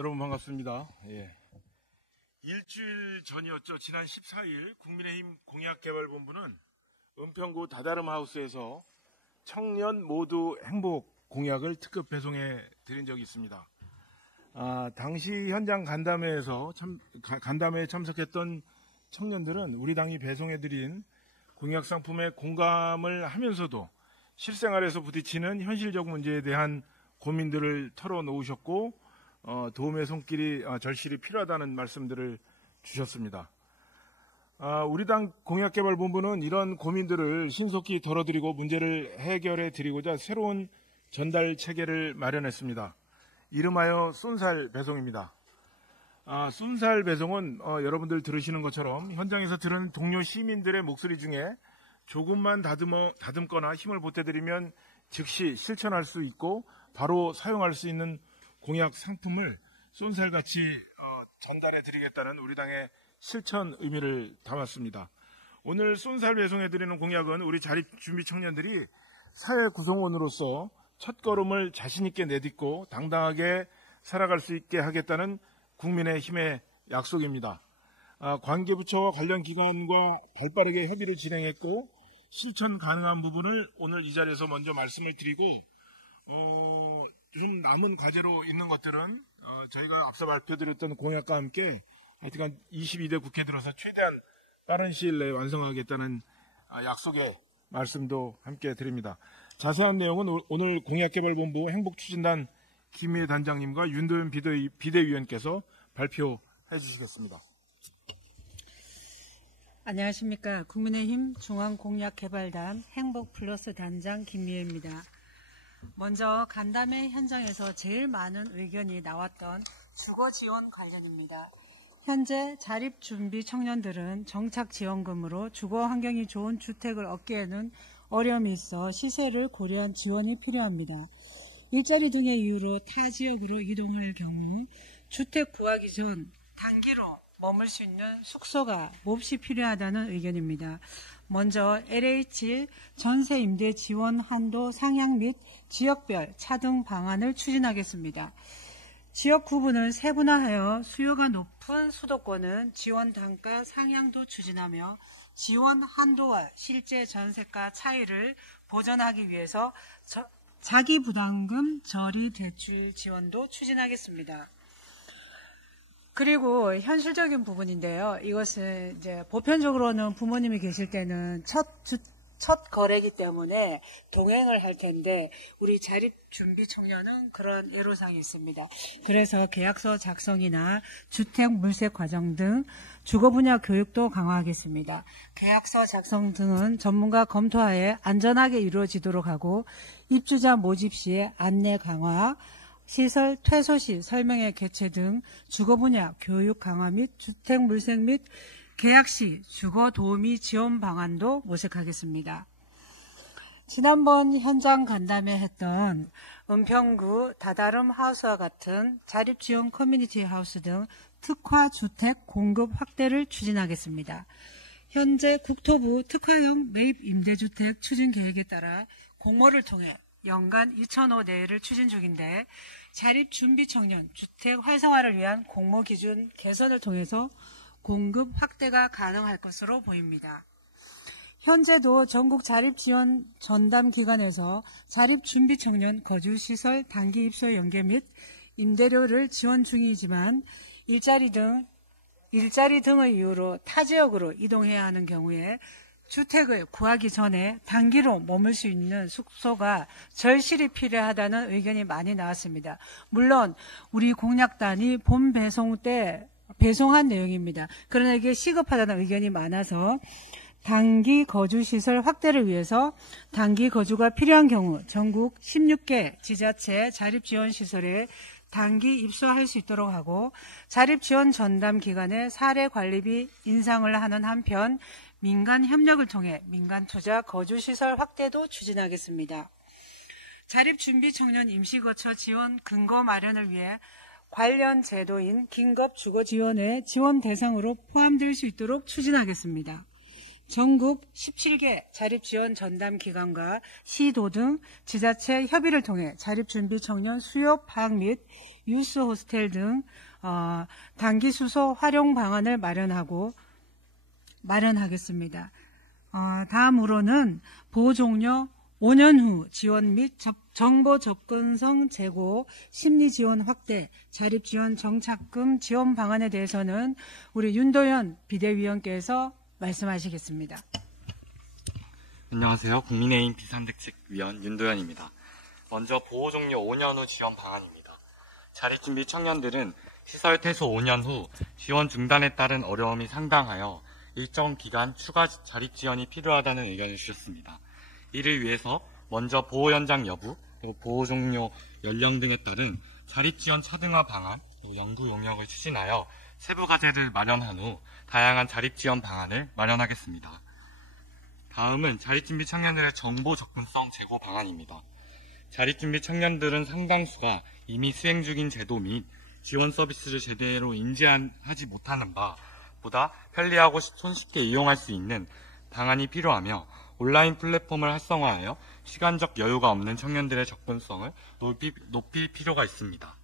여러분 반갑습니다. 예. 일주일 전이었죠. 지난 14일 국민의힘 공약개발본부는 은평구 다다름하우스에서 청년 모두 행복 공약을 특급 배송해 드린 적이 있습니다. 당시 현장 간담회에 참석했던 청년들은 우리 당이 배송해 드린 공약 상품에 공감을 하면서도 실생활에서 부딪히는 현실적 문제에 대한 고민들을 털어놓으셨고 도움의 손길이 절실히 필요하다는 말씀들을 주셨습니다. 우리 당 공약개발본부는 이런 고민들을 신속히 덜어드리고 문제를 해결해 드리고자 새로운 전달 체계를 마련했습니다. 이름하여 쏜살 배송입니다. 쏜살 배송은 여러분들 들으시는 것처럼 현장에서 들은 동료 시민들의 목소리 중에 조금만 다듬거나 힘을 보태드리면 즉시 실천할 수 있고 바로 사용할 수 있는 공약 상품을 쏜살같이 전달해 드리겠다는 우리 당의 실천 의미를 담았습니다. 오늘 쏜살 배송해 드리는 공약은 우리 자립준비 청년들이 사회 구성원으로서 첫걸음을 자신 있게 내딛고 당당하게 살아갈 수 있게 하겠다는 국민의힘의 약속입니다. 관계부처와 관련 기관과 발빠르게 협의를 진행했고 실천 가능한 부분을 오늘 이 자리에서 먼저 말씀을 드리고 좀 남은 과제로 있는 것들은 저희가 앞서 발표드렸던 공약과 함께 하여튼간 22대 국회 들어서 최대한 빠른 시일 내에 완성하겠다는 약속의 말씀도 함께 드립니다. 자세한 내용은 오늘 공약개발본부 행복추진단 김미애 단장님과 윤도현 비대위원께서 발표해 주시겠습니다. 안녕하십니까. 국민의힘 중앙공약개발단 행복플러스 단장 김미애입니다. 먼저 간담회 현장에서 제일 많은 의견이 나왔던 주거지원 관련입니다. 현재 자립준비 청년들은 정착지원금으로 주거 환경이 좋은 주택을 얻기에는 어려움이 있어 시세를 고려한 지원이 필요합니다. 일자리 등의 이유로 타 지역으로 이동할 경우 주택 구하기 전 단기로 머물 수 있는 숙소가 몹시 필요하다는 의견입니다. 먼저 LH 전세 임대 지원 한도 상향 및 지역별 차등 방안을 추진하겠습니다. 지역 구분을 세분화하여 수요가 높은 수도권은 지원 단가 상향도 추진하며 지원 한도와 실제 전세가 차이를 보전하기 위해서 자기부담금 저리 대출 지원도 추진하겠습니다. 그리고 현실적인 부분인데요. 이것은 이제 보편적으로는 부모님이 계실 때는 첫 거래이기 때문에 동행을 할 텐데 우리 자립준비 청년은 그런 애로사항이 있습니다. 그래서 계약서 작성이나 주택 물색 과정 등 주거 분야 교육도 강화하겠습니다. 계약서 작성 등은 전문가 검토하에 안전하게 이루어지도록 하고 입주자 모집 시에 안내 강화, 시설 퇴소 시 설명회 개최 등 주거 분야 교육 강화 및 주택 물색 및 계약 시 주거 도우미 지원 방안도 모색하겠습니다. 지난번 현장 간담회 했던 은평구 다다름 하우스와 같은 자립지원 커뮤니티 하우스 등 특화 주택 공급 확대를 추진하겠습니다. 현재 국토부 특화형 매입 임대주택 추진 계획에 따라 공모를 통해 연간 2,000호 내외를 추진 중인데 자립준비 청년 주택 활성화를 위한 공모 기준 개선을 통해서 공급 확대가 가능할 것으로 보입니다. 현재도 전국 자립지원 전담기관에서 자립준비 청년 거주시설 단기 입소 연계 및 임대료를 지원 중이지만 일자리 등의 이유로 타 지역으로 이동해야 하는 경우에 주택을 구하기 전에 단기로 머물 수 있는 숙소가 절실히 필요하다는 의견이 많이 나왔습니다. 물론 우리 공약단이 본 배송 때 배송한 내용입니다. 그러나 이게 시급하다는 의견이 많아서 단기 거주시설 확대를 위해서 단기 거주가 필요한 경우 전국 16개 지자체 자립지원시설에 단기 입소할 수 있도록 하고 자립지원 전담기관의 사례관리비 인상을 하는 한편 민간 협력을 통해 민간 투자 거주시설 확대도 추진하겠습니다. 자립준비 청년 임시거처 지원 근거 마련을 위해 관련 제도인 긴급 주거 지원의 지원 대상으로 포함될 수 있도록 추진하겠습니다. 전국 17개 자립지원 전담기관과 시도 등 지자체 협의를 통해 자립준비 청년 수요 파악 및 유스 호스텔 등 단기 수소 활용 방안을 마련하겠습니다. 다음으로는 보호 종료 5년 후 지원 및 정보 접근성 제고, 심리 지원 확대, 자립 지원 정착금 지원 방안에 대해서는 우리 윤도현 비대위원께서 말씀하시겠습니다. 안녕하세요. 국민의힘 비상대책위원 윤도현입니다. 먼저 보호 종료 5년 후 지원 방안입니다. 자립준비 청년들은 시설 퇴소 5년 후 지원 중단에 따른 어려움이 상당하여 일정 기간 추가 자립 지원이 필요하다는 의견을 주셨습니다. 이를 위해서 먼저 보호 연장 여부, 그리고 보호 종료 연령 등에 따른 자립 지원 차등화 방안, 그리고 연구 용역을 추진하여 세부 과제를 마련한 후 다양한 자립 지원 방안을 마련하겠습니다. 다음은 자립준비 청년들의 정보 접근성 제고 방안입니다. 자립준비 청년들은 상당수가 이미 수행 중인 제도 및 지원 서비스를 제대로 인지하지 못하는 바 보다 편리하고 손쉽게 이용할 수 있는 방안이 필요하며 온라인 플랫폼을 활성화하여 시간적 여유가 없는 청년들의 접근성을 높일 필요가 있습니다.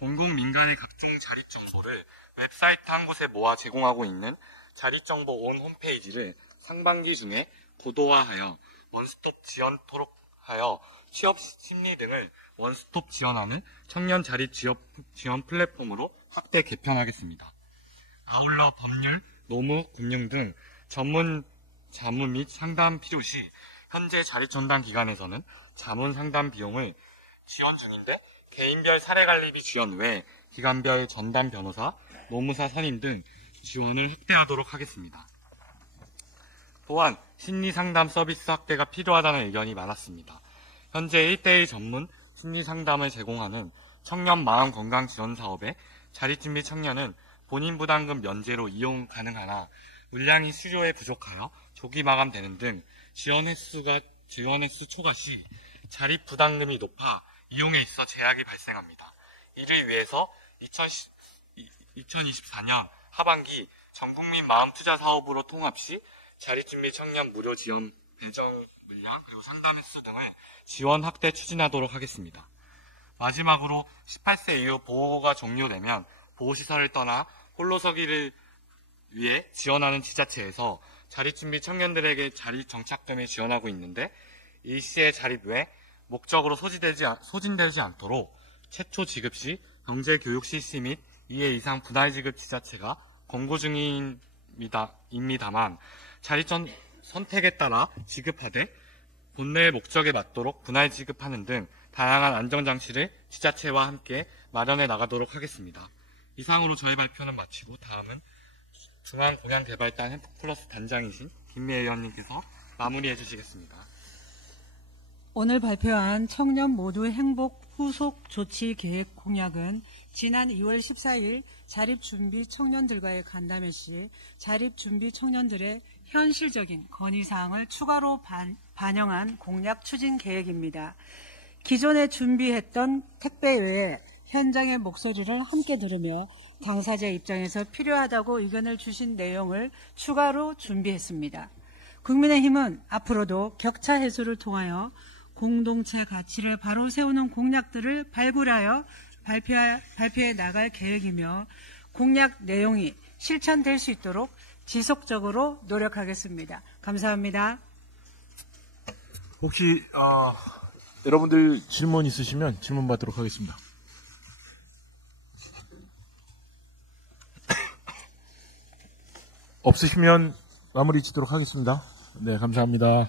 공공 민간의 각종 자립 정보를 웹사이트 한 곳에 모아 제공하고 있는 자립정보 온 홈페이지를 상반기 중에 고도화하여 원스톱 지원토록 하여 취업 심리 등을 원스톱 지원하는 청년 자립 지원 플랫폼으로 확대 개편하겠습니다. 아울러 법률, 노무, 금융 등 전문 자문 및 상담 필요시 현재 자립전담기관에서는 자문 상담 비용을 지원 중인데 개인별 사례관리비 지원 외 기관별 전담 변호사, 노무사 선임 등 지원을 확대하도록 하겠습니다. 또한 심리상담 서비스 확대가 필요하다는 의견이 많았습니다. 현재 1:1 전문 심리상담을 제공하는 청년 마음건강지원사업에 자립준비 청년은 본인 부담금 면제로 이용 가능하나 물량이 수요에 부족하여 조기 마감되는 등 지원 횟수 초과 시 자립 부담금이 높아 이용에 있어 제약이 발생합니다. 이를 위해서 2024년 하반기 전국민 마음투자 사업으로 통합 시 자립준비 청년 무료 지원 배정 물량 그리고 상담 횟수 등을 지원 확대 추진하도록 하겠습니다. 마지막으로 18세 이후 보호가 종료되면 보호시설을 떠나 홀로서기를 위해 지원하는 지자체에서 자립준비 청년들에게 자립정착금을 지원하고 있는데 일시의 자립 외 목적으로 소진되지 않도록 최초 지급 시 경제교육 실시 및 2회 이상 분할 지급 지자체가 권고 중입니다만 자립 선택에 따라 지급하되 본래의 목적에 맞도록 분할 지급하는 등 다양한 안정장치를 지자체와 함께 마련해 나가도록 하겠습니다. 이상으로 저희 발표는 마치고 다음은 중앙공양개발단 행복플러스 단장이신 김미애 의원님께서 마무리해 주시겠습니다. 오늘 발표한 청년 모두 행복 후속 조치 계획 공약은 지난 2월 14일 자립준비 청년들과의 간담회 시 자립준비 청년들의 현실적인 건의사항을 추가로 반영한 공약 추진 계획입니다. 기존에 준비했던 택배 외에 현장의 목소리를 함께 들으며 당사자 입장에서 필요하다고 의견을 주신 내용을 추가로 준비했습니다. 국민의힘은 앞으로도 격차 해소를 통하여 공동체 가치를 바로 세우는 공약들을 발굴하여 발표해 나갈 계획이며 공약 내용이 실천될 수 있도록 지속적으로 노력하겠습니다. 감사합니다. 혹시 여러분들 질문 있으시면 질문 받도록 하겠습니다. 없으시면 마무리 짓도록 하겠습니다. 네, 감사합니다.